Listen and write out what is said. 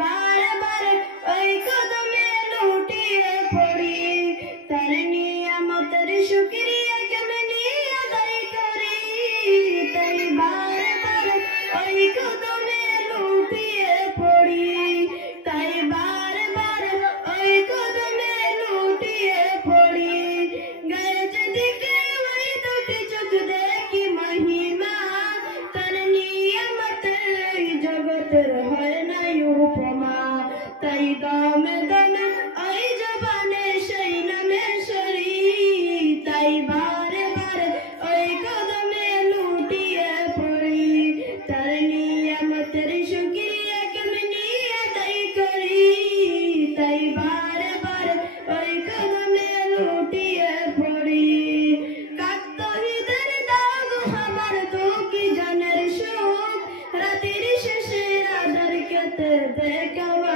বারে বারে ওই কদমে লুটিয়ে পড়ি, তার নিয়ামতের শুকরিয়া কেমনি আদায় করি, তাই বারে বারে ওই কদমে লুটিয়ে পড়ি, তাই বারে বারে ওই কদমে লুটিয়ে পড়ি। গায়ে যেদিকে ওই দুটি চোখ দেখি মহিমা, তার নিয়ামতের এই জগতের হয় না উপমা, তাই দমে দমে ওই জবানে সেই নামে সরি, তাই বারে বারে ওই কদমে লুটিয়ে পড়ি, তার নিয়ামতের শুকরিয়া কেমনি আদায় করি, তাই বারে বারে ওই কদমে লুটিয়ে পড়ি। কাত্তহীদের দাগ আমার দুঃখী জনের সুখ, রাতের শেষে আধার কেটে দেখাও